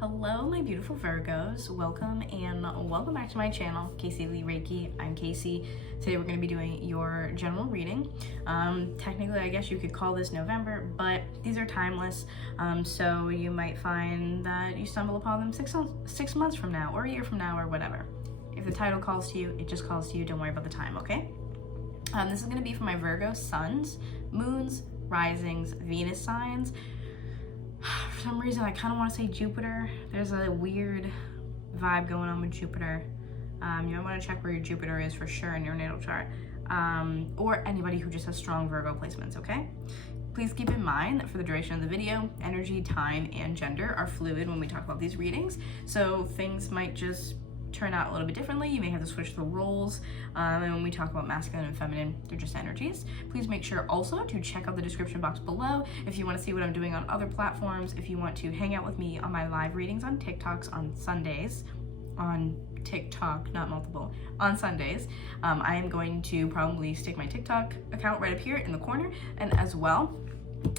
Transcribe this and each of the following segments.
Hello, my beautiful Virgos. Welcome back to my channel, Caseyleighreiki. I'm Casey. Today we're going to be doing your general reading. Technically, I guess you could call this November, but these are timeless. So you might find that you stumble upon them six months from now, or a year from now, or whatever. If the title calls to you, it just calls to you. Don't worry about the time, okay? This is going to be for my Virgo suns, moons, risings, Venus signs. For some reason, I kind of want to say Jupiter. There's a weird vibe going on with Jupiter. You might want to check where your Jupiter is for sure in your natal chart. Or anybody who just has strong Virgo placements, okay? Please keep in mind that for the duration of the video, energy, time, and gender are fluid when we talk about these readings. So things might just turn out a little bit differently. You may have to switch the roles. And when we talk about masculine and feminine, they're just energies. Please make sure also to check out the description box below if you want to see what I'm doing on other platforms, if you want to hang out with me on my live readings on TikToks on Sundays, on TikTok, not multiple, on Sundays. I am going to probably stick my TikTok account right up here in the corner, and as well,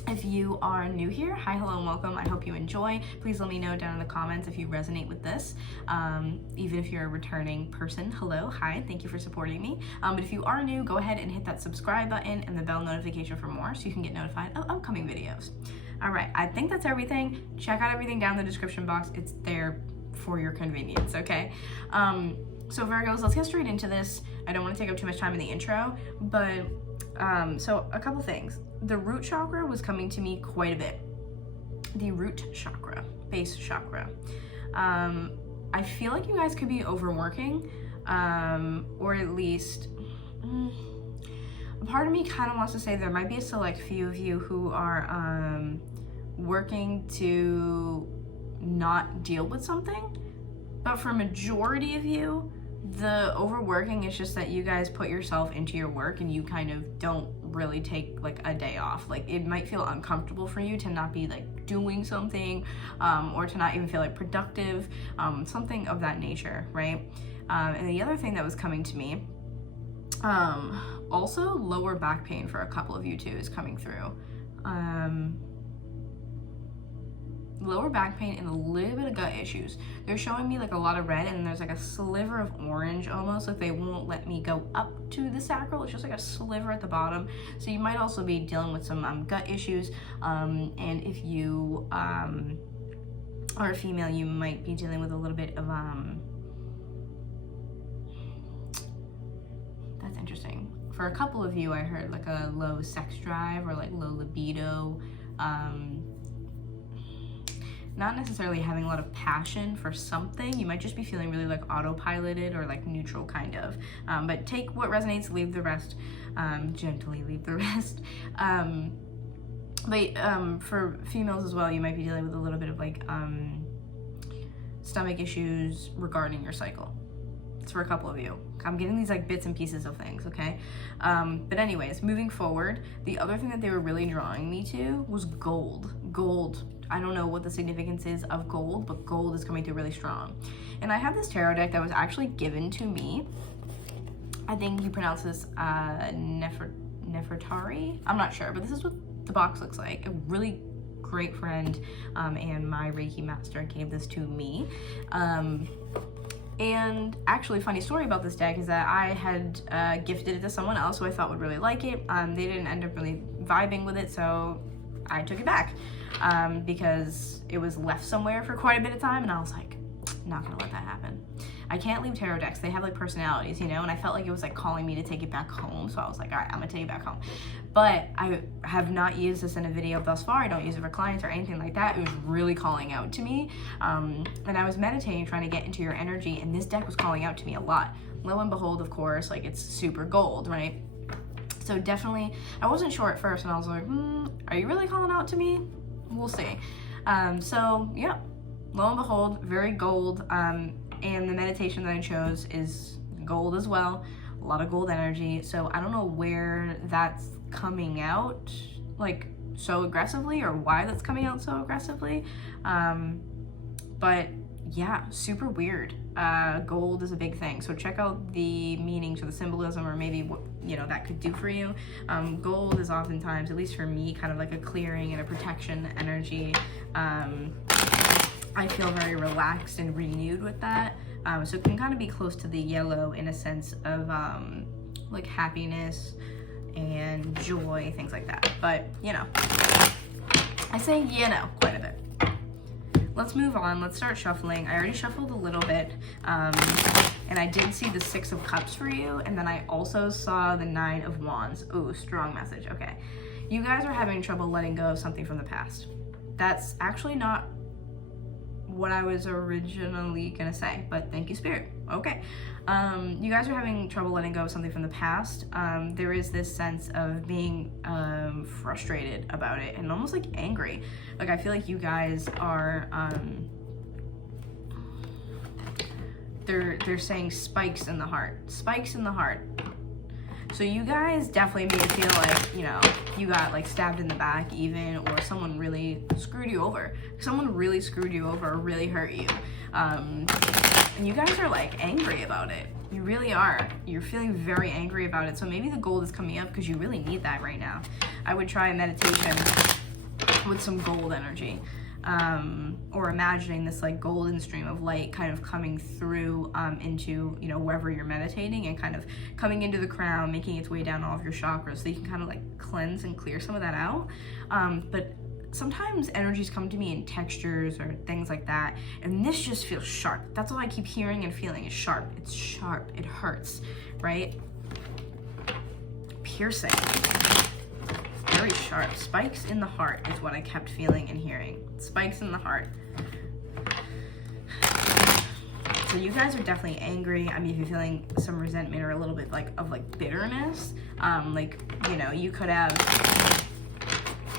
if you are new here, hi, hello, and welcome. I hope you enjoy. Please let me know down in the comments if you resonate with this. Even if you're a returning person, hello, hi, thank you for supporting me. But if you are new, go ahead and hit that subscribe button and the bell notification for more so you can get notified of upcoming videos. All right, I think that's everything. Check out everything down in the description box. It's there for your convenience, okay? So Virgos, let's get straight into this. I don't want to take up too much time in the intro, but so a couple things. The root chakra was coming to me quite a bit. The root chakra, base chakra. I feel like you guys could be overworking, or at least a part of me kind of wants to say there might be a select few of you who are working to not deal with something, but for a majority of you, the overworking is just that you guys put yourself into your work and you kind of don't really take like a day off. Like it might feel uncomfortable for you to not be like doing something, or to not even feel like productive, something of that nature, right? And the other thing that was coming to me, also lower back pain for a couple of you too is coming through. Lower back pain and a little bit of gut issues. They're showing me like a lot of red and there's like a sliver of orange almost, like they won't let me go up to the sacral. It's just like a sliver at the bottom. So you might also be dealing with some gut issues. And if you are a female, you might be dealing with a little bit of that's interesting. For a couple of you, I heard like a low sex drive or like low libido. Not necessarily having a lot of passion for something. You might just be feeling really like autopiloted or like neutral kind of. But take what resonates, leave the rest. Gently leave the rest. But for females as well, you might be dealing with a little bit of like stomach issues regarding your cycle. It's for a couple of you. I'm getting these like bits and pieces of things, okay? But anyways, moving forward, the other thing that they were really drawing me to was gold. Gold. I don't know what the significance is of gold, but gold is coming through really strong. And I have this tarot deck that was actually given to me. I think you pronounce this Nefertari. I'm not sure, but this is what the box looks like. A really great friend and my Reiki master gave this to me. And actually, funny story about this deck is that I had gifted it to someone else who I thought would really like it. They didn't end up really vibing with it, so I took it back because it was left somewhere for quite a bit of time, and I was like, not gonna let that happen. I can't leave tarot decks. They have like personalities, you know, and I felt like it was like calling me to take it back home, so I was like, all right, I'm gonna take it back home. But I have not used this in a video thus far. I don't use it for clients or anything like that. It was really calling out to me, and I was meditating, trying to get into your energy, and this deck was calling out to me a lot. Lo and behold, of course, like it's super gold, right? So definitely, I wasn't sure at first, and I was like, are you really calling out to me? We'll see. So yeah, lo and behold, very gold. And the meditation that I chose is gold as well. A lot of gold energy. So I don't know where that's coming out like so aggressively or why that's coming out so aggressively. But yeah, super weird. Gold is a big thing, so check out the meanings or the symbolism, or maybe what that could do for you. Gold is oftentimes, at least for me, kind of like a clearing and a protection energy. I feel very relaxed and renewed with that. So it can kind of be close to the yellow in a sense of like happiness and joy, things like that. But, you know, I say, you know, quite a bit. Let's move on. Let's start shuffling. I already shuffled a little bit, and I did see the 6 of Cups for you, and then I also saw the 9 of Wands. Ooh, strong message. Okay. You guys are having trouble letting go of something from the past. That's actually not what I was originally gonna say, but thank you, Spirit. Okay. You guys are having trouble letting go of something from the past. There is this sense of being frustrated about it and almost like angry. Like I feel like you guys are they're saying spikes in the heart. Spikes in the heart. So you guys definitely may feel like, you know, you got like stabbed in the back even, or someone really screwed you over. Someone really screwed you over or really hurt you. And you guys are like angry about it. You really are. You're feeling very angry about it. So maybe the gold is coming up because you really need that right now. I would try a meditation with some gold energy. Or imagining this like golden stream of light kind of coming through into, you know, wherever you're meditating and kind of coming into the crown, making its way down all of your chakras so you can kind of like cleanse and clear some of that out. But sometimes energies come to me in textures or things like that, and this just feels sharp. That's all I keep hearing and feeling is sharp. It's sharp. It hurts, right? Piercing. Very sharp. Spikes in the heart is what I kept feeling and hearing. Spikes in the heart. So you guys are definitely angry. I mean, if you're feeling some resentment or a little bit like of like bitterness, like, you know, you could have,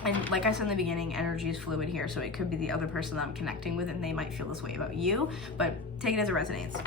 and like I said in the beginning, energy is fluid here, so it could be the other person that I'm connecting with and they might feel this way about you, but take it as it resonates.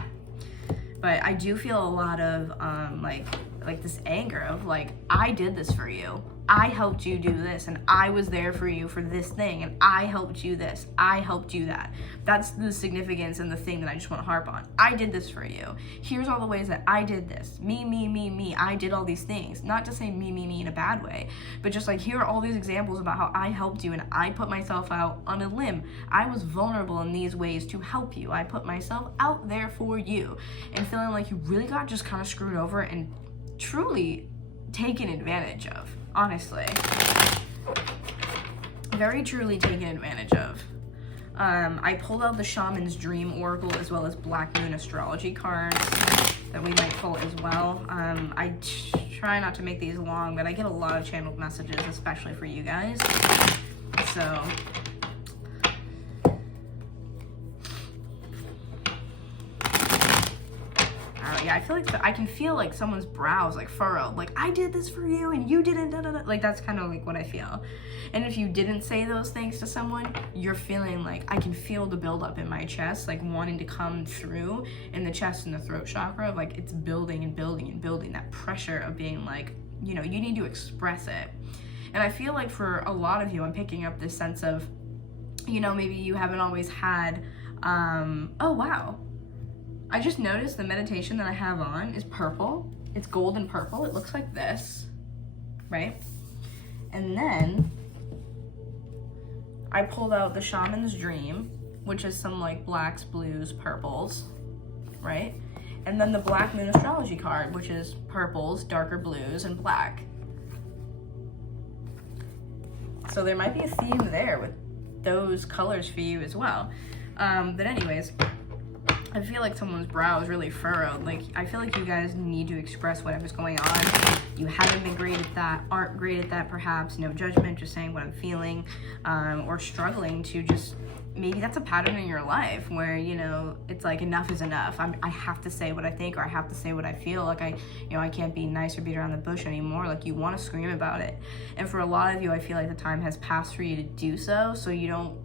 But I do feel a lot of like this anger of like, I did this for you. I helped you do this, and I was there for you for this thing, and I helped you this. I helped you that. That's the significance and the thing that I just want to harp on. I did this for you. Here's all the ways that I did this. Me, me, me, me. I did all these things. Not to say me, me, me in a bad way, but just like here are all these examples about how I helped you and I put myself out on a limb. I was vulnerable in these ways to help you. I put myself out there for you, and feeling like you really got just kind of screwed over and truly taken advantage of. Honestly, very truly taken advantage of. I pulled out the Shaman's Dream Oracle as well as Black Moon Astrology cards that we might pull as well. I try not to make these long, but I get a lot of channeled messages, especially for you guys. So yeah, I feel like I can feel like someone's brows like furrowed, like I did this for you and you didn't, da, da, da. Like that's kind of like what I feel. And if you didn't say those things to someone, you're feeling like I can feel the buildup in my chest, like wanting to come through in the chest and the throat chakra, like it's building and building and building, that pressure of being like, you know, you need to express it. And I feel like for a lot of you, I'm picking up this sense of, you know, maybe you haven't always had, oh wow, I just noticed the meditation that I have on is purple. It's gold and purple. It looks like this, right? And then I pulled out the Shaman's Dream, which is some like blacks, blues, purples, right? And then the Black Moon Astrology card, which is purples, darker blues, and black. So there might be a theme there with those colors for you as well. But anyways, I feel like someone's brow is really furrowed. Like, I feel like you guys need to express whatever's going on. You haven't been great at that, aren't great at that perhaps, no judgment, just saying what I'm feeling, or struggling to just, maybe that's a pattern in your life where, you know, it's like enough is enough. I have to say what I think, or I have to say what I feel. Like I can't be nice or beat around the bush anymore. Like you want to scream about it. And for a lot of you, I feel like the time has passed for you to do so. So you don't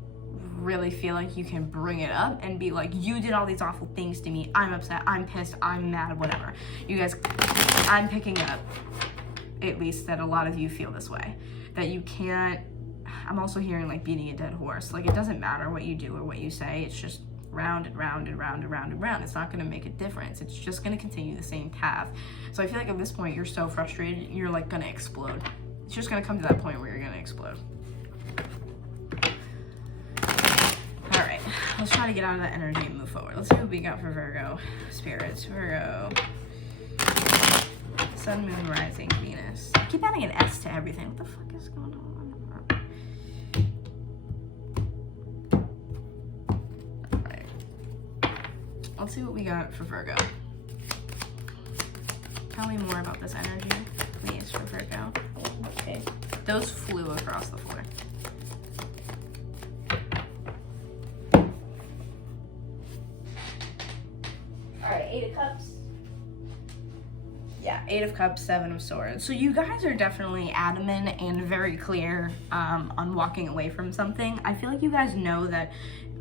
really feel like you can bring it up and be like, you did all these awful things to me. I'm upset. I'm pissed. I'm mad. Whatever. You guys, I'm picking up, at least that a lot of you feel this way, that you can't. I'm also hearing like beating a dead horse. Like it doesn't matter what you do or what you say. It's just round and round and round and round and round. It's not going to make a difference. It's just going to continue the same path. So I feel like at this point you're so frustrated, you're like going to explode. It's just going to come to that point where you're going to explode. All right, let's try to get out of that energy and move forward. Let's see what we got for Virgo spirits. Virgo. Sun, Moon, Rising, Venus. I keep adding an S to everything. What the fuck is going on? Alright. Let's see what we got for Virgo. Tell me more about this energy, please, for Virgo. Okay. Those flew across the floor. Alright, 8 of Cups. Yeah, 8 of Cups, 7 of Swords. So you guys are definitely adamant and very clear on walking away from something. I feel like you guys know that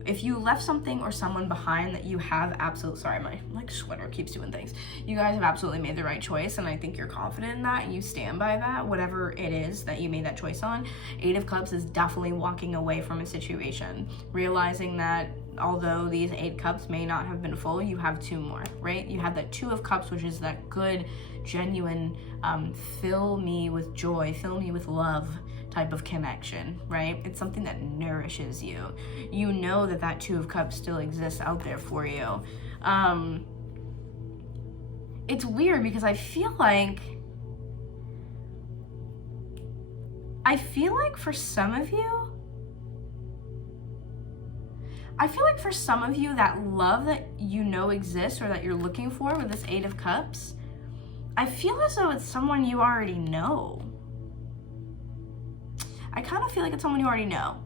if you left something or someone behind that you have absolute, sorry, my like sweater keeps doing things. You guys have absolutely made the right choice, and I think you're confident in that and you stand by that, whatever it is that you made that choice on. 8 of Cups is definitely walking away from a situation, realizing that although these 8 cups may not have been full, you have 2 more, right? You have that 2 of Cups, which is that good, genuine, fill me with joy, fill me with love type of connection, right? It's something that nourishes you. You know that that 2 of Cups still exists out there for you. It's weird because I feel like for some of you, that love that you know exists or that you're looking for with this 8 of Cups, I feel as though it's someone you already know. I kind of feel like it's someone you already know.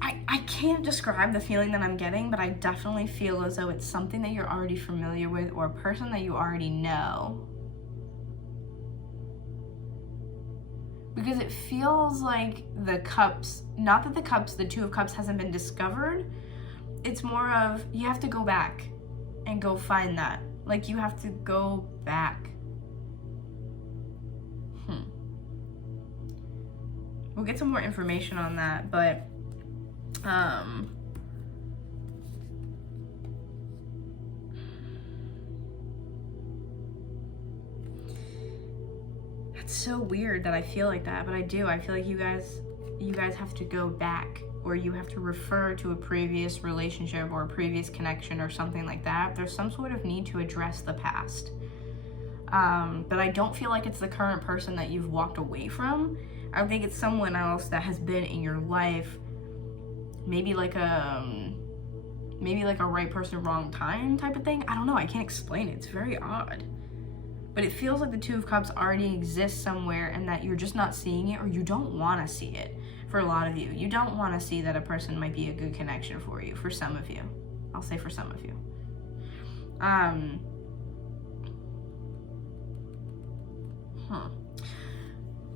I can't describe the feeling that I'm getting, but I definitely feel as though it's something that you're already familiar with or a person that you already know. Because it feels like the cups, not that the 2 of Cups hasn't been discovered, it's more of you have to go back and go find that. Like you have to go back. We'll get some more information on that, but that's so weird that I feel like that, but I do. I feel like you guys have to go back, or you have to refer to a previous relationship or a previous connection or something like that. There's some sort of need to address the past. But I don't feel like it's the current person that you've walked away from. I think it's someone else that has been in your life, maybe like a right person, wrong time type of thing. I don't know, I can't explain it. It's very odd. But it feels like the 2 of Cups already exists somewhere and that you're just not seeing it, or you don't want to see it. For a lot of you, you don't want to see that a person might be a good connection for you. For some of you, I'll say for some of you.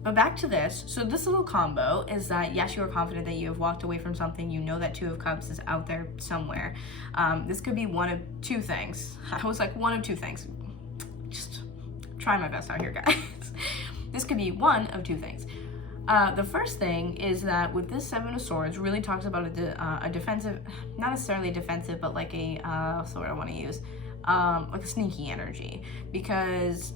But back to this. So this little combo is that, yes, you are confident that you have walked away from something. You know that 2 of Cups is out there somewhere. This could be one of 2 things. I was like, one of 2 things. Just try my best out here, guys. This could be one of 2 things. The first thing is that with this 7 of Swords, really talks about a defensive, not necessarily defensive, but like a, what's the word I want to use? Like a sneaky energy. Because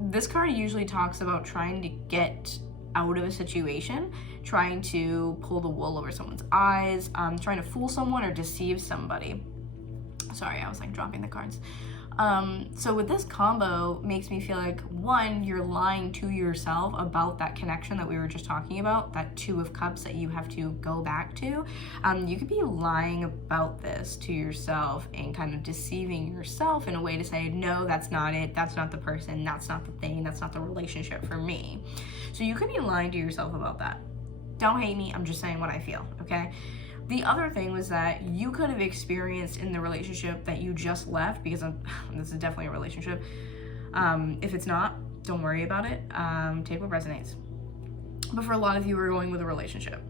this card usually talks about trying to get out of a situation, trying to pull the wool over someone's eyes, trying to fool someone or deceive somebody. Sorry, I was like dropping the cards. So with this combo, makes me feel like, 1, you're lying to yourself about that connection that we were just talking about, that 2 of Cups that you have to go back to. You could be lying about this to yourself and kind of deceiving yourself in a way to say, no, that's not it, that's not the person, that's not the thing, that's not the relationship for me. So you could be lying to yourself about that. Don't hate me, I'm just saying what I feel, okay? The other thing was that you could have experienced in the relationship that you just left, because this is definitely a relationship. If it's not, don't worry about it. Take what resonates. But for a lot of you who are going with a relationship,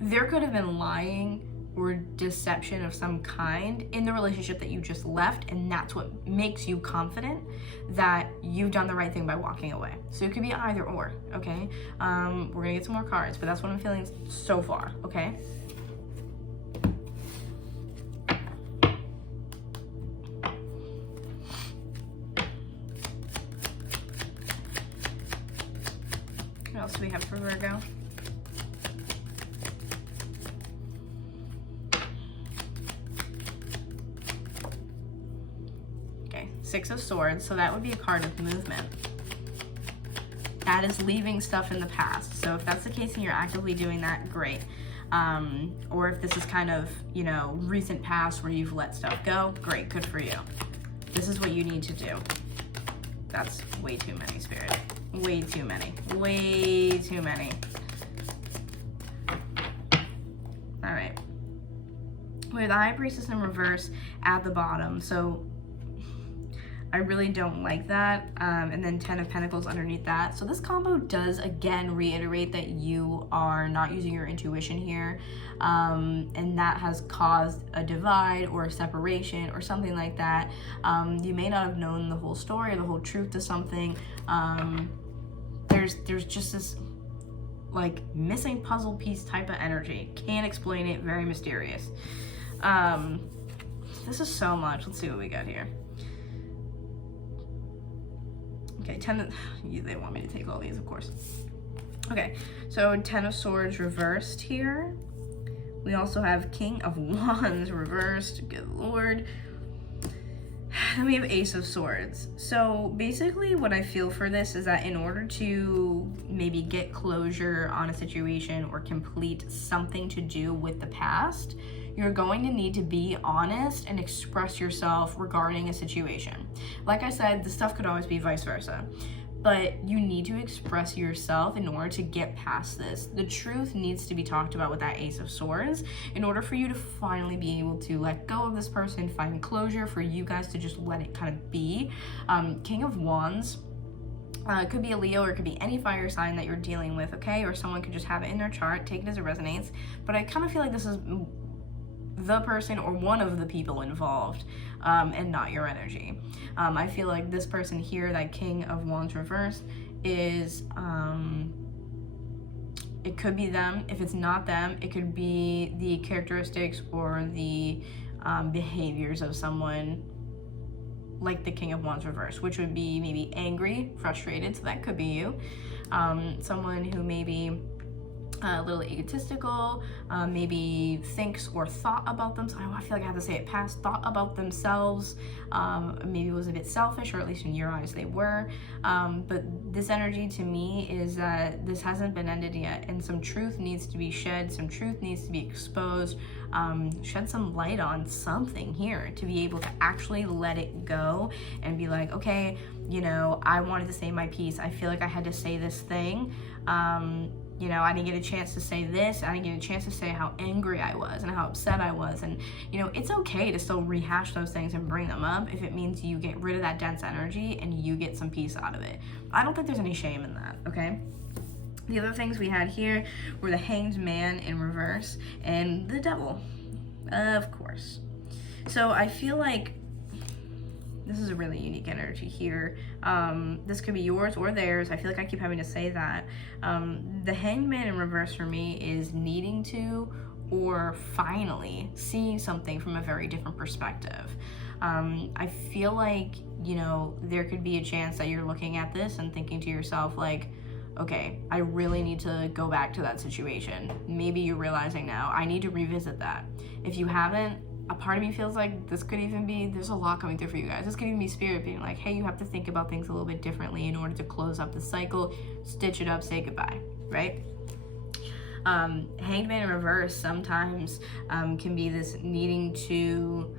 there could have been lying or deception of some kind in the relationship that you just left, and that's what makes you confident that you've done the right thing by walking away. So it could be either or, okay? We're gonna get some more cards, but that's what I'm feeling so far, okay? What else do we have Virgo. Okay, Six of Swords, so that would be a card of movement. That is leaving stuff in the past. So if that's the case and you're actively doing that, great. Or if this is kind of, you know, recent past where you've let stuff go, great, good for you. This is what you need to do. That's way too many, Spirit. Way too many. Way too many. All right. We have the High Priestess in reverse at the bottom. So I really don't like that. And then 10 of Pentacles underneath that. So this combo does again reiterate that you are not using your intuition here. And that has caused a divide or a separation or something like that. You may not have known the whole story or the whole truth to something. There's just this like missing puzzle piece type of energy. Can't explain it, very mysterious. This is so much. Let's see what we got here. Okay, they want me to take all these, of course. Okay, so 10 of Swords reversed here. We also have King of Wands reversed, good Lord. Then we have Ace of Swords. So basically what I feel for this is that in order to maybe get closure on a situation or complete something to do with the past, you're going to need to be honest and express yourself regarding a situation. Like I said, the stuff could always be vice versa, but you need to express yourself in order to get past this. The truth needs to be talked about with that Ace of Swords in order for you to finally be able to let go of this person, find closure, for you guys to just let it kind of be. King of Wands, it could be a Leo or it could be any fire sign that you're dealing with, okay? Or someone could just have it in their chart, take it as it resonates. But I kind of feel like this is the person or one of the people involved, and not your energy. I feel like this person here, that King of Wands reversed, is, it could be them. If it's not them, it could be the characteristics or the behaviors of someone like the King of Wands reversed, which would be maybe angry, frustrated, so that could be you. Someone who maybe a little egotistical, maybe thinks or thought about themselves. I feel like I have to say it past, thought about themselves, maybe was a bit selfish, or at least in your eyes they were. But this energy to me is that this hasn't been ended yet, and some truth needs to be shed, some truth needs to be exposed, shed some light on something here to be able to actually let it go and be like, okay, you know, I wanted to say my piece. I feel like I had to say this thing. You know, I didn't get a chance to say this. I didn't get a chance to say how angry I was and how upset I was. And, you know, it's okay to still rehash those things and bring them up if it means you get rid of that dense energy and you get some peace out of it. I don't think there's any shame in that, okay? The other things we had here were the Hanged Man in reverse and the Devil, of course. So I feel like this is a really unique energy here. This could be yours or theirs. I feel like I keep having to say that. The Hanged Man in reverse for me is needing to or finally seeing something from a very different perspective. I feel like, you know, there could be a chance that you're looking at this and thinking to yourself like, okay, I really need to go back to that situation. Maybe you're realizing now, I need to revisit that. If you haven't, a part of me feels like this could even be, there's a lot coming through for you guys. This could even be spirit being like, hey, you have to think about things a little bit differently in order to close up the cycle, stitch it up, say goodbye, right? Hanged Man in reverse sometimes can be this needing to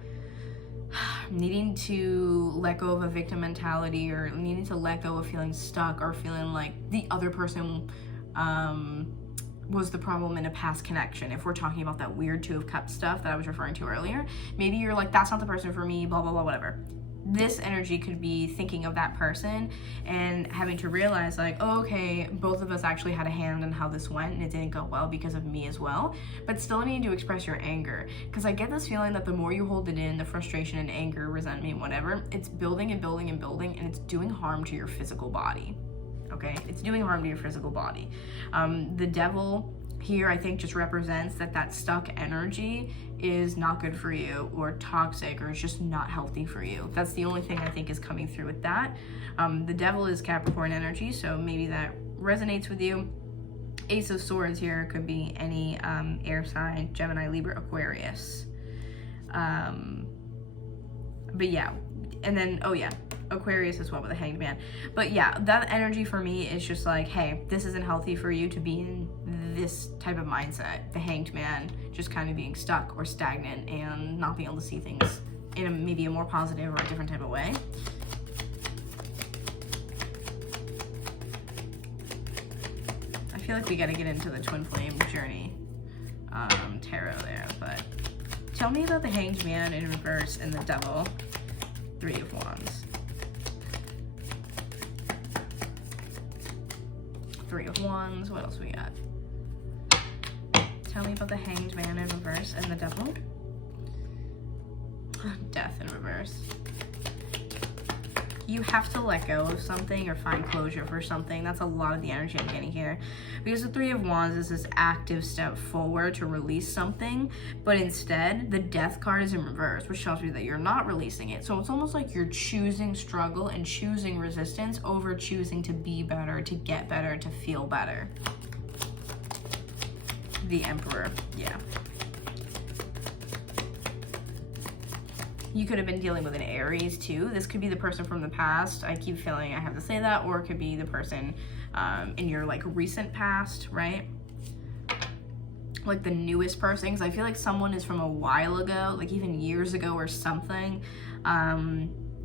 let go of a victim mentality, or needing to let go of feeling stuck, or feeling like the other person was the problem in a past connection. If we're talking about that weird Two of Cups stuff that I was referring to earlier, maybe you're like, that's not the person for me, blah, blah, blah, whatever. This energy could be thinking of that person and having to realize like, oh, okay, both of us actually had a hand in how this went and it didn't go well because of me as well, but still needing to express your anger. Because I get this feeling that the more you hold it in, the frustration and anger, resentment, whatever, it's building and building and building, and it's doing harm to your physical body. Okay, it's doing harm to your physical body. The Devil here, I think, just represents that stuck energy is not good for you, or toxic, or it's just not healthy for you. That's the only thing I think is coming through with that. The Devil is Capricorn energy, so maybe that resonates with you. Ace of Swords here could be any air sign, Gemini, Libra, Aquarius. But yeah, and then, oh yeah, Aquarius as well with the Hanged Man. But yeah, that energy for me is just like, hey, this isn't healthy for you to be in this type of mindset. The Hanged Man just kind of being stuck or stagnant and not being able to see things in maybe a more positive or a different type of way. I feel like we got to get into the Twin Flame journey tarot there, but tell me about the Hanged Man in reverse and the Devil. Three of Wands. Three of Wands. What else we got? Tell me about the Hanged Man in reverse and the Devil. Death in reverse. You have to let go of something or find closure for something. That's a lot of the energy I'm getting here. Because the Three of Wands is this active step forward to release something, but instead the Death card is in reverse, which tells me that you're not releasing it. So it's almost like you're choosing struggle and choosing resistance over choosing to be better, to get better, to feel better. The Emperor, yeah. You could have been dealing with an Aries too. This could be the person from the past. I keep feeling I have to say that, or it could be the person in your like recent past, right? Like the newest person, because I feel like someone is from a while ago, like even years ago or something.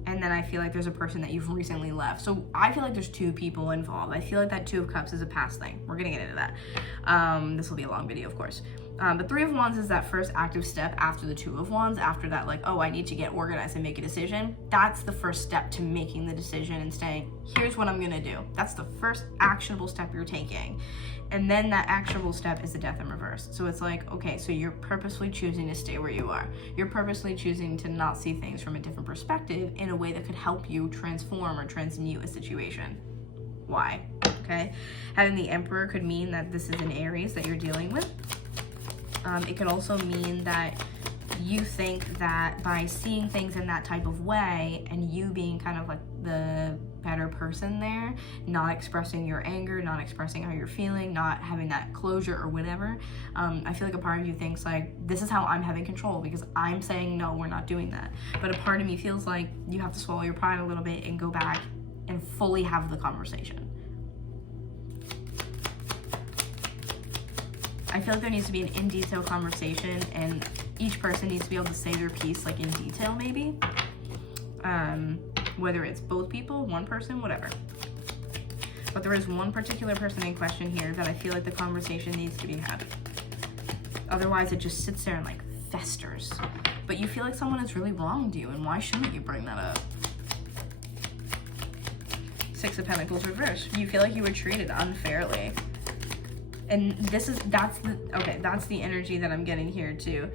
And then I feel like there's a person that you've recently left. So I feel like there's two people involved. I feel like that Two of Cups is a past thing. We're gonna get into that. This will be a long video, of course. The Three of Wands is that first active step after the Two of Wands, after that, like, oh, I need to get organized and make a decision. That's the first step to making the decision and saying, here's what I'm gonna do. That's the first actionable step you're taking. And then that actionable step is the Death in reverse. So it's like, okay, so you're purposely choosing to stay where you are. You're purposely choosing to not see things from a different perspective in a way that could help you transform or transmute a situation. Why? Okay? Having the Emperor could mean that this is an Aries that you're dealing with. It could also mean that you think that by seeing things in that type of way and you being kind of like the better person there, not expressing your anger, not expressing how you're feeling, not having that closure or whatever, I feel like a part of you thinks like, this is how I'm having control because I'm saying, no, we're not doing that. But a part of me feels like you have to swallow your pride a little bit and go back and fully have the conversation. I feel like there needs to be an in-detail conversation and each person needs to be able to say their piece like in detail maybe. Whether it's both people, one person, whatever. But there is one particular person in question here that I feel like the conversation needs to be had. Otherwise it just sits there and like festers. But you feel like someone has really wronged you and why shouldn't you bring that up? Six of Pentacles reverse. You feel like you were treated unfairly. And that's the energy that I'm getting here too.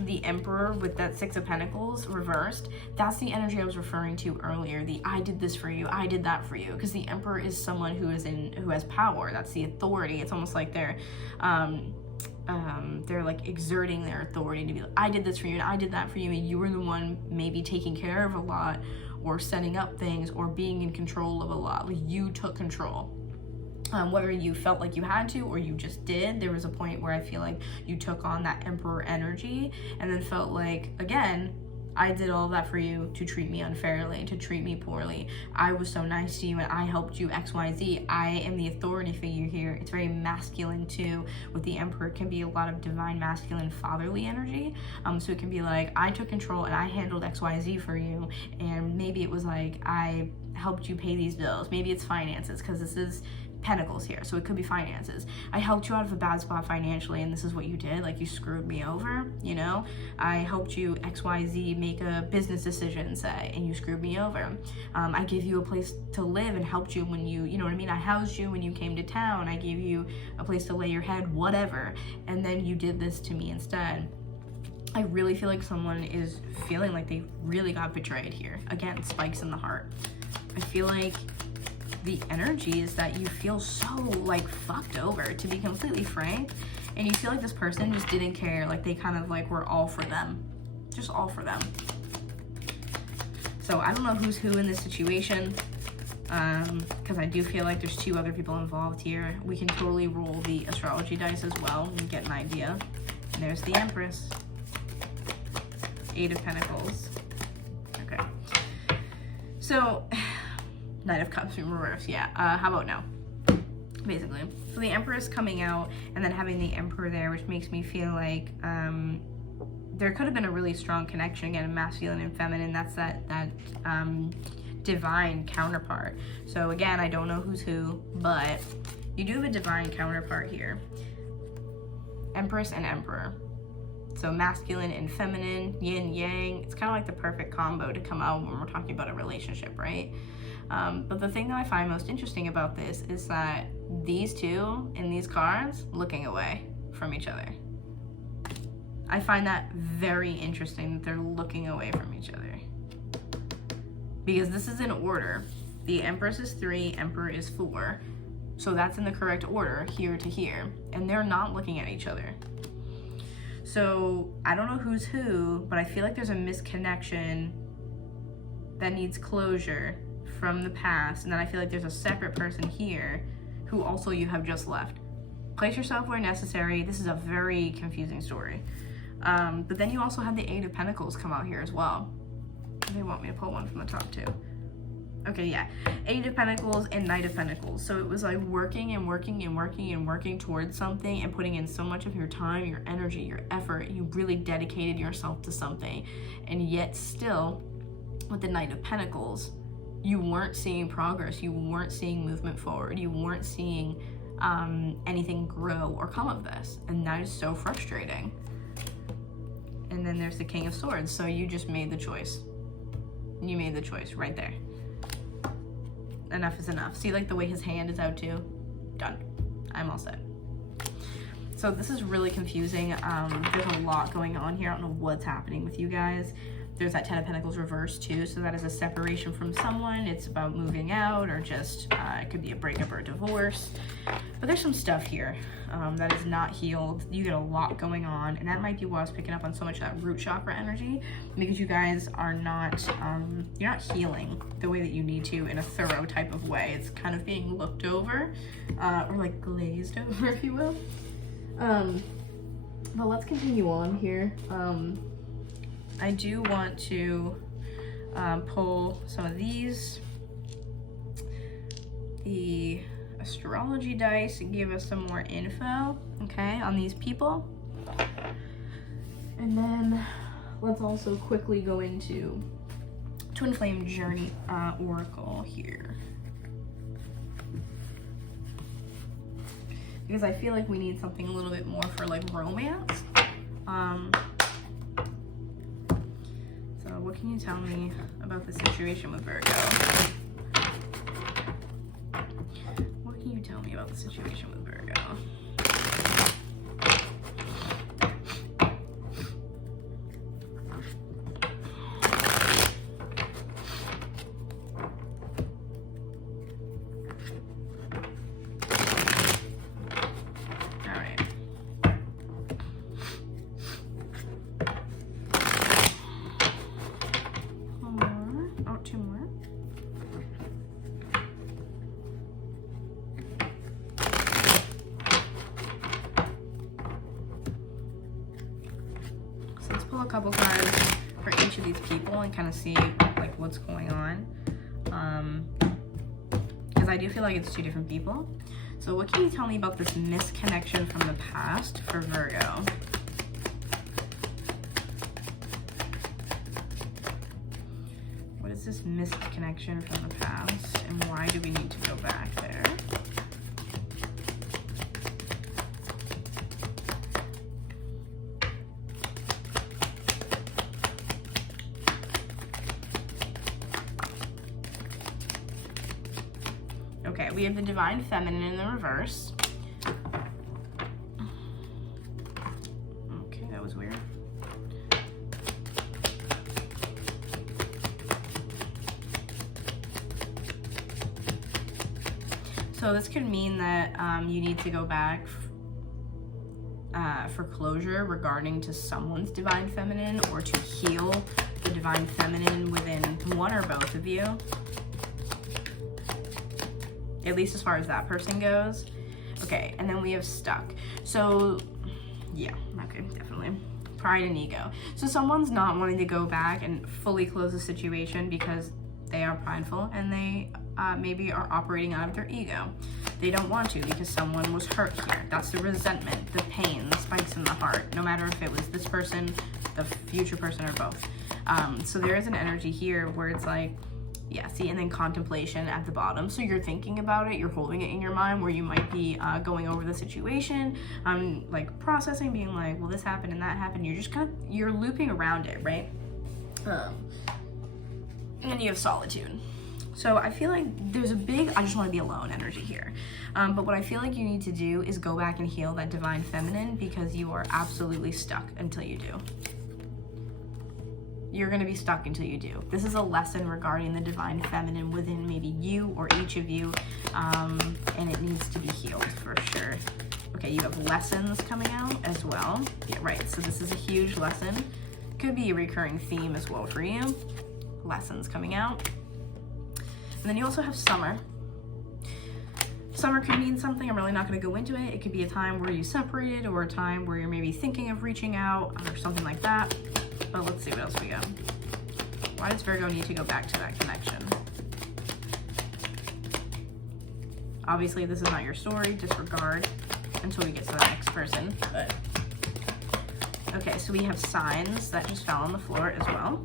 The Emperor with that Six of Pentacles reversed, that's the energy I was referring to earlier. The I did this for you, I did that for you. Because the Emperor is someone who has power. That's the authority. It's almost like they're like exerting their authority to be like, I did this for you and I did that for you, and you were the one maybe taking care of a lot or setting up things or being in control of a lot. Like you took control. Whether you felt like you had to or you just did, there was a point where I feel like you took on that Emperor energy and then felt like, again, I did all that for you to treat me unfairly, to treat me poorly. I was so nice to you and I helped you XYZ. I am the authority figure here. It's very masculine too. With the Emperor, it can be a lot of divine masculine fatherly energy. So it can be like, I took control and I handled XYZ for you. And maybe it was like, I helped you pay these bills. Maybe it's finances because this is Pentacles here, so it could be finances. I helped you out of a bad spot financially and this is what you did, like you screwed me over, you know? I helped you XYZ make a business decision, say, and you screwed me over. I gave you a place to live and helped you when you know what I mean? I housed you when you came to town. I gave you a place to lay your head, whatever. And then you did this to me instead. I really feel like someone is feeling like they really got betrayed here. Again, spikes in the heart. I feel like the energy is that you feel so like fucked over, to be completely frank, and you feel like this person just didn't care, like they kind of like were all for them, just all for them. So I don't know who's who in this situation. because I do feel like there's 2 other people involved here. We can totally roll the astrology dice as well and get an idea. And there's the Empress. 8 of Pentacles. Okay. So, Knight of Cups in reverse, yeah. How about now? Basically. So the Empress coming out and then having the Emperor there, which makes me feel like there could have been a really strong connection, again, masculine and feminine. That's that divine counterpart. So again, I don't know who's who, but you do have a divine counterpart here. Empress and Emperor. So masculine and feminine, yin, yang. It's kind of like the perfect combo to come out when we're talking about a relationship, right? But the thing that I find most interesting about this is that these 2 in these cards looking away from each other. I find that very interesting that they're looking away from each other. Because this is in order. The Empress is 3, Emperor is 4. So that's in the correct order, here to here. And they're not looking at each other. So I don't know who's who, but I feel like there's a misconnection that needs closure from the past. And then I feel like there's a separate person here who also you have just left. Place yourself where necessary. This is a very confusing story. But then you also have the 8 of Pentacles come out here as well. They want me to pull one from the top too. Okay, yeah. 8 of Pentacles and Knight of Pentacles. So it was like working and working and working and working towards something and putting in so much of your time, your energy, your effort. You really dedicated yourself to something. And yet still, with the Knight of Pentacles, you weren't seeing progress. You weren't seeing movement forward. You weren't seeing anything grow or come of this. And that is so frustrating. And then there's the King of Swords. So you just made the choice. You made the choice right there. Enough is enough. See, like the way his hand is out too? Done. I'm all set. So this is really confusing. There's a lot going on here. I don't know what's happening with you guys. There's that 10 of Pentacles reversed too. So that is a separation from someone. It's about moving out or just, it could be a breakup or a divorce. But there's some stuff here that is not healed. You get a lot going on. And that might be why I was picking up on so much of that root chakra energy. Because you guys are not, you're not healing the way that you need to in a thorough type of way. It's kind of being looked over or like glazed over, if you will. But let's continue on here. I do want to pull some of these. The astrology dice and give us some more info, okay, on these people. And then let's also quickly go into Twin Flame Journey Oracle here. Because I feel like we need something a little bit more for like romance. So what can you tell me about the situation with Virgo? What can you tell me about the situation with Virgo? A couple cards for each of these people and kind of see like what's going on, because I do feel like it's 2 different people. So what can you tell me about this misconnection from the past for Virgo? What is this misconnection from the past and why do we need to go back there? Okay, we have the Divine Feminine in the reverse. Okay, that was weird. So this could mean that you need to go back for closure regarding to someone's Divine Feminine or to heal the Divine Feminine within one or both of you. at least as far as that person goes. Okay, and then we have stuck. So yeah, okay, definitely. Pride and ego. So someone's not wanting to go back and fully close the situation because they are prideful and they maybe are operating out of their ego. They don't want to because someone was hurt here. That's the resentment, the pain, the spikes in the heart, no matter if it was this person, the future person, or both. So there is an energy here where it's like, yeah, see, and then contemplation at the bottom. So you're thinking about it, you're holding it in your mind, where you might be going over the situation, like processing, being like, well, this happened and that happened. You're just you're looping around it, right? And then you have solitude. So I feel like there's a big, I just want to be alone energy here. But what I feel like you need to do is go back and heal that divine feminine, because you are absolutely stuck until you do. You're going to be stuck until you do. This is a lesson regarding the divine feminine within maybe you or each of you, and it needs to be healed for sure. Okay, you have lessons coming out as well. Yeah, right, so this is a huge lesson. Could be a recurring theme as well for you. Lessons coming out. And then you also have summer. Summer could mean something. I'm really not going to go into it. It could be a time where you separated, or a time where you're maybe thinking of reaching out, or something like that. But let's see what else we got. Why does Virgo need to go back to that connection? Obviously, this is not your story. Disregard until we get to the next person. But okay, so we have signs that just fell on the floor as well.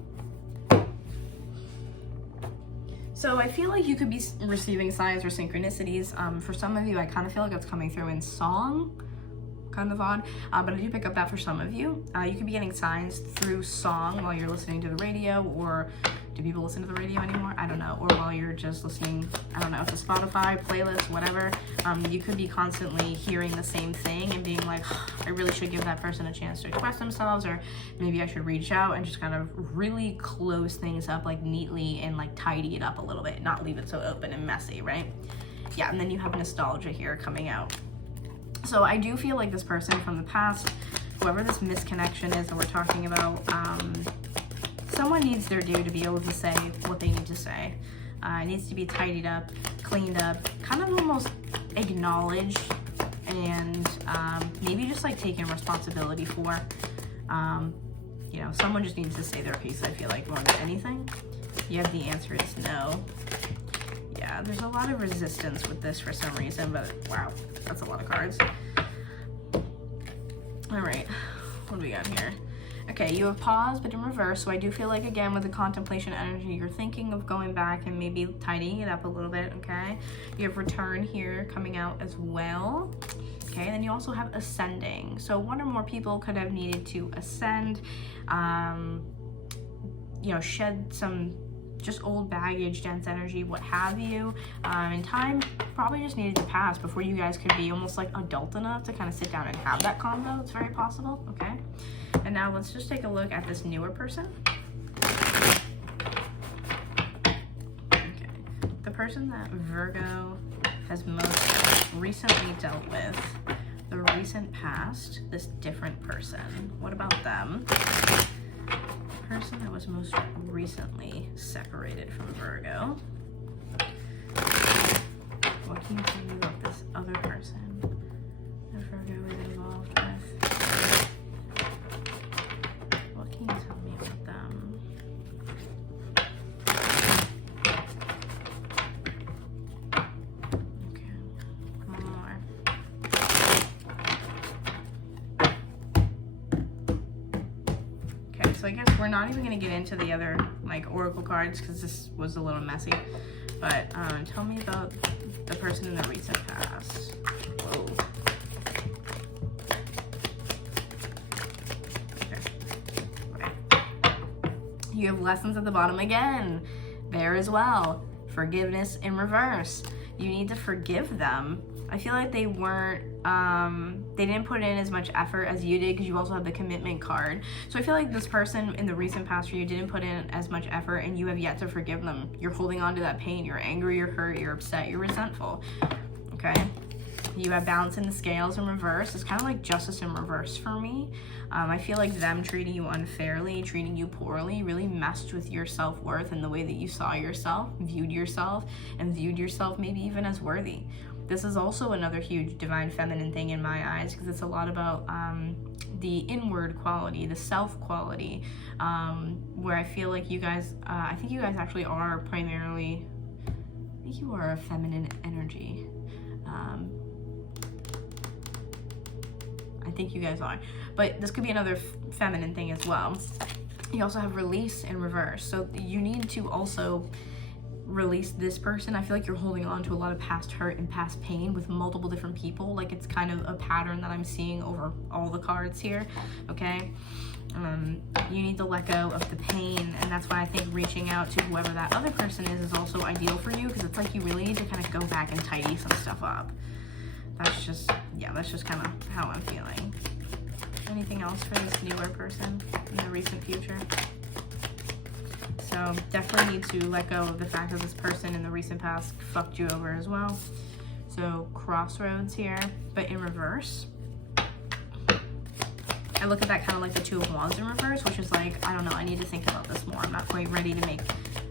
So I feel like you could be receiving signs or synchronicities. For some of you, I kind of feel like it's coming through in song. Kind of odd, but I do pick up that for some of you. You could be getting signs through song while you're listening to the radio, or do people listen to the radio anymore? I don't know. Or while you're just listening, I don't know, to Spotify, playlist, whatever. You could be constantly hearing the same thing and being like, I really should give that person a chance to express themselves, or maybe I should reach out and just kind of really close things up like neatly and like tidy it up a little bit, not leave it so open and messy, right? Yeah, and then you have nostalgia here coming out. So I do feel like this person from the past, whoever this misconnection is that we're talking about, someone needs their due to be able to say what they need to say. It needs to be tidied up, cleaned up, kind of almost acknowledged, and maybe just like taken responsibility for. You know, someone just needs to say their piece, I feel like, more than anything. You have the answer is no. Yeah, there's a lot of resistance with this for some reason, but wow, that's a lot of cards. All right, what do we got here? Okay, you have pause, but in reverse. So I do feel like, again, with the contemplation energy, you're thinking of going back and maybe tidying it up a little bit, okay? You have return here coming out as well. Okay, then you also have ascending. So one or more people could have needed to ascend, you know, shed some just old baggage, dense energy, what have you. And time probably just needed to pass before you guys could be almost like adult enough to kind of sit down and have that convo. It's very possible, okay? And now let's just take a look at this newer person. Okay, the person that Virgo has most recently dealt with, the recent past, this different person. What about them? Person that was most recently separated from Virgo. What can you tell me about this other person that Virgo is involved with? What can you tell me about them? Okay, one more. Okay, so I guess we're not even going to get into the other like oracle cards because this was a little messy. But tell me about the person in the recent past. Whoa. Okay. Right. You have lessons at the bottom again. There as well. Forgiveness in reverse. You need to forgive them. I feel like they weren't, they didn't put in as much effort as you did, because you also have the commitment card. So I feel like this person in the recent past for you didn't put in as much effort, and you have yet to forgive them. You're holding on to that pain. You're angry, you're hurt, you're upset, you're resentful. Okay? You have balance in the scales in reverse. It's kind of like justice in reverse for me. I feel like them treating you unfairly, treating you poorly, really messed with your self-worth and the way that you saw yourself, viewed yourself, and viewed yourself maybe even as worthy. This is also another huge divine feminine thing in my eyes, because it's a lot about the inward quality, the self quality, where I feel like you guys, I think you guys actually are primarily, I think you are a feminine energy. I think you guys are, but this could be another feminine thing as well. You also have release in reverse, so you need to also release this person. I feel like you're holding on to a lot of past hurt and past pain with multiple different people. Like, it's kind of a pattern that I'm seeing over all the cards here, okay? You need to let go of the pain, and that's why I think reaching out to whoever that other person is also ideal for you, because it's like you really need to kind of go back and tidy some stuff up. That's just, yeah, that's just kind of how I'm feeling. Anything else for this newer person in the recent future? So definitely need to let go of the fact that this person in the recent past fucked you over as well. So crossroads here, but in reverse. I look at that kind of like the Two of Wands in reverse, which is like, I don't know, I need to think about this more. I'm not quite ready to make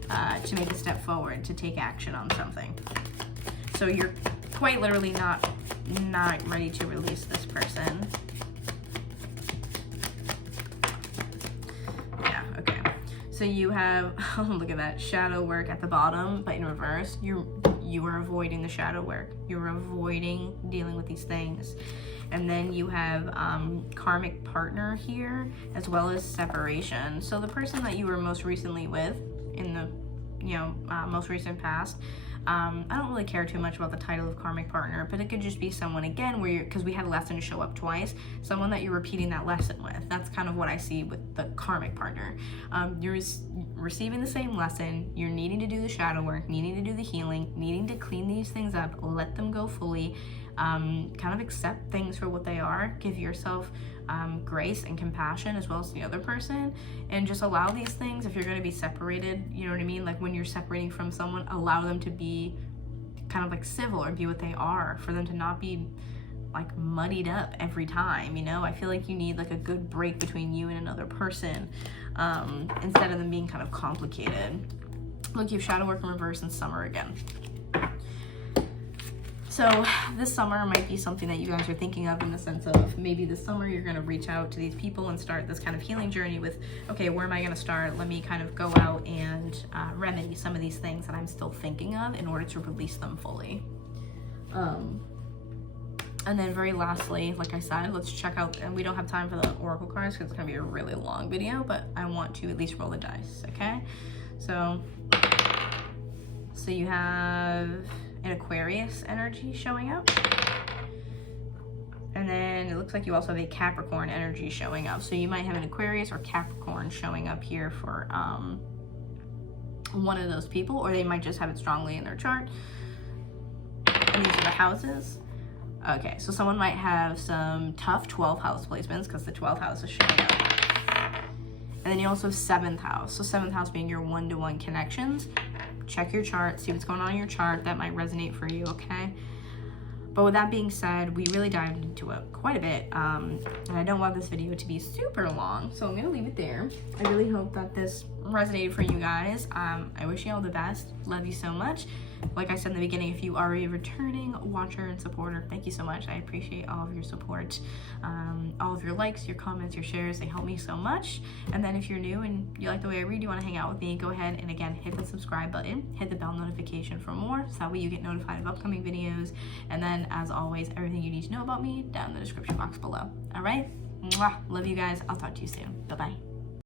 a step forward, to take action on something. So you're quite literally not ready to release this person. Yeah, okay. So you have, oh, look at that, shadow work at the bottom, but in reverse. You are avoiding the shadow work. You're avoiding dealing with these things. And then you have karmic partner here, as well as separation. So the person that you were most recently with in the, most recent past, I don't really care too much about the title of karmic partner, but it could just be someone, again, where because we had a lesson show up twice, someone that you're repeating that lesson with. That's kind of what I see with the karmic partner. You're receiving the same lesson, you're needing to do the shadow work, needing to do the healing, needing to clean these things up, let them go fully, kind of accept things for what they are, give yourself grace and compassion as well as the other person, and just allow these things, if you're going to be separated, you know what I mean, like when you're separating from someone, allow them to be kind of like civil or be what they are, for them to not be like muddied up every time, I feel like you need like a good break between you and another person, instead of them being kind of complicated. Look, you have shadow work in reverse and summer again. So this summer might be something that you guys are thinking of, in the sense of maybe this summer you're going to reach out to these people and start this kind of healing journey with, okay, where am I going to start? Let me kind of go out and remedy some of these things that I'm still thinking of in order to release them fully. And then very lastly, like I said, let's check out, and we don't have time for the oracle cards because it's going to be a really long video, but I want to at least roll the dice, okay? So you have an Aquarius energy showing up, and then it looks like you also have a Capricorn energy showing up. So you might have an Aquarius or Capricorn showing up here for one of those people, or they might just have it strongly in their chart. And these are the houses. Okay, so someone might have some tough 12th house placements because the 12th house is showing up. And then you also have 7th house. So 7th house being your one-to-one connections. Check your chart, see what's going on in your chart. That might resonate for you, okay? But with that being said, we really dived into it quite a bit. And I don't want this video to be super long, so I'm gonna leave it there. I really hope that this resonated for you guys. I wish you all the best. Love you so much. Like I said in the beginning, if you are a returning watcher and supporter, thank you so much. I appreciate all of your support, all of your likes, your comments, your shares. They help me so much. And then if you're new and you like the way I read, you want to hang out with me, go ahead and again, hit the subscribe button, hit the bell notification for more, so that way you get notified of upcoming videos. And then as always, everything you need to know about me down in the description box below. All right? Mwah. Love you guys. I'll talk to you soon. Bye-bye.